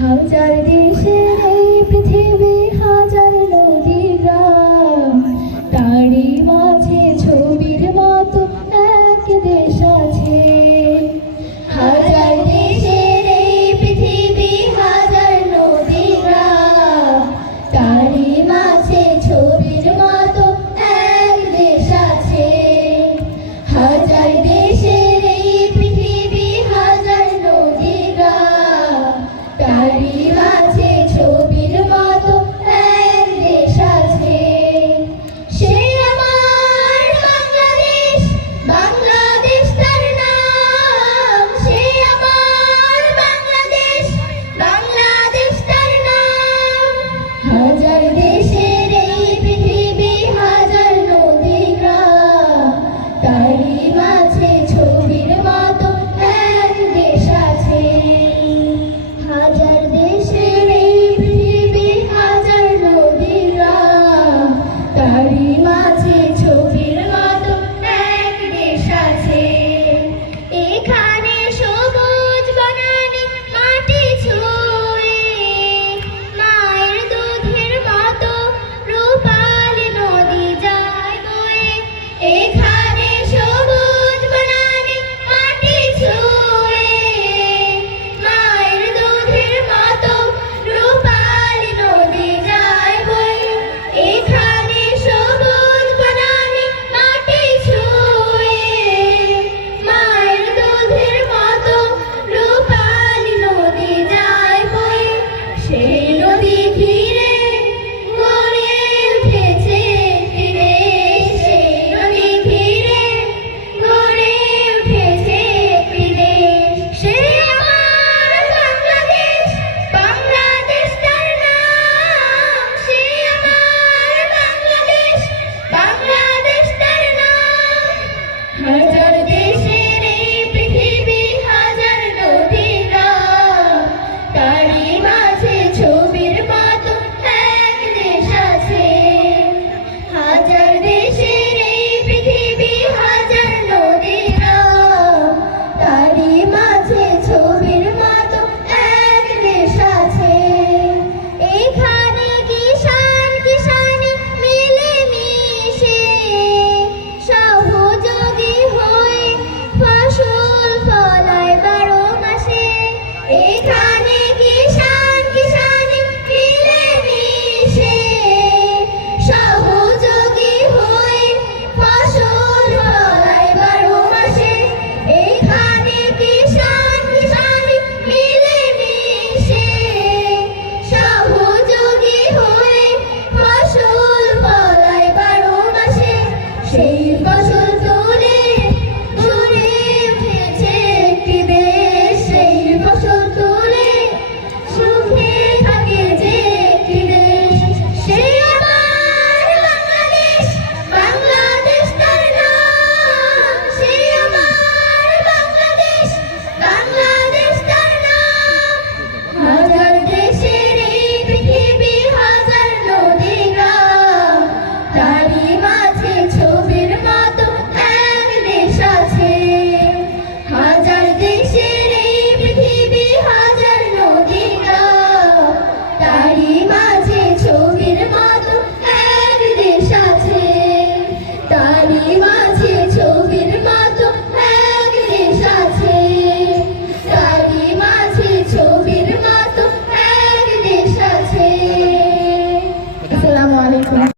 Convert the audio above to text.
হাজার দেশের এই পৃথিবী, হাজার নদী গ্রাম, তারই মাঝে ছবির মতো এক দেশ আছে। হাজার দেশের এই পৃথিবী, হাজার নদী গ্রাম, তারই মাঝে ছবির মতো এক দেশ আছে। হাজার দেশের এই পৃথিবী, হাজার নদী গ্রাম, তারই মাঝে ছবির মতো এক দেশ আছে। সে আমার বাংলাদেশ, বাংলাদেশ তার নাম। সে আমার বাংলাদেশ, বাংলাদেশ তার নাম। হাজার দেশের এই পৃথিবী, হাজার নদী গ্রাম, তারই মাঝে ছবির মতো এক দেশ আছে। হাজার দেশের এই পৃথিবী, হাজার নদী গ্রাম, তারই মাঝে ছবির মতো এক দেশ আছে। এখানে সবুজ বনানী মাটি ছুঁয়ে, মায়ের দুধের মতো রূপালী নদী যায় বয়ে। এখানে সবুজ বনানী মাটি ছুঁয়ে, মায়ের দুধের মতো রূপালী নদী যায় বয়ে। এখানে সবুজ বনানী মাটি ছুঁয়ে, মায়ের দুধের মতো রূপালী নদী যায় বয়ে। সেই নদী ঘিরে গড়ে উঠেছে একটি দেশ। সেই নদী ঘিরে গড়ে উঠেছে একটি দেশ। সে আমার বাংলাদেশ, বাংলাদেশ তার নাম। সে আমার বাংলাদেশ, বাংলাদেশ তার নাম। হাজার দেশের এই পৃথিবী, হাজার নদী গ্রাম, তারই মাঝে ছবির মতো এক দেশ আছে। হাজার দেশের এই পৃথিবী, হাজার নদী গ্রাম, তারই মাঝে ছবির মতো এক দেশ আছে। এখানে কিষান কিষানি মিলে মিশে, সহযোগী হয়ে ফসল ফলায় 12 মাসে। এখানে কিষান কিষানি মিলে মিশে, সহযোগী হয়ে ফসল ফলায় 12 মাসে। এখানে কিষান কিষানি মিলে মিশে, সহযোগী হয়ে ফসল ফলায় 12 মাসে। সেই ফসল তুলে গড়ে উঠেছে একটি দেশ। সেই ফসল তুলে সুখে থাকে যে একটি দেশ। সে আমার বাংলাদেশ, বাংলাদেশ তার নাম। সে আমার বাংলাদেশ, বাংলাদেশ তার নাম। হাজার দেশের এই পৃথিবী, হাজার নদী গ্রাম, তারই মাঝে ছবির মতো এক দেশ আছে। হাজার দেশের এই পৃথিবী, হাজার নদী গ্রাম, তারই মাঝে ছবির মতো এক দেশ আছে। তারই মাঝে ছবির মতো এক দেশ আছে। তারই মাঝে ছবির মতো এক দেশ আছে। আসসালামু আলাইকুম।